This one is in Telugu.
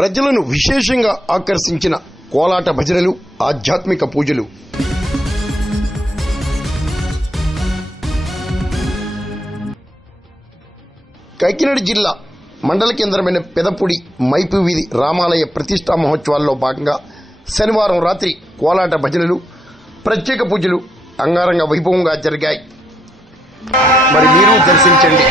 ప్రజలను విశేషంగా ఆకర్షించిన కోలాట భజనలు, ఆధ్యాత్మిక పూజలు. కాకినాడ జిల్లా మండల కేంద్రమైన పెదపూడి మైపు వీధి రామాలయ ప్రతిష్టా మహోత్సవాల్లో భాగంగా శనివారం రాత్రి కోలాట భజనలు, ప్రత్యేక పూజలు అంగరంగ వైభవంగా జరిగాయి. మరి మీరు దర్శించండి.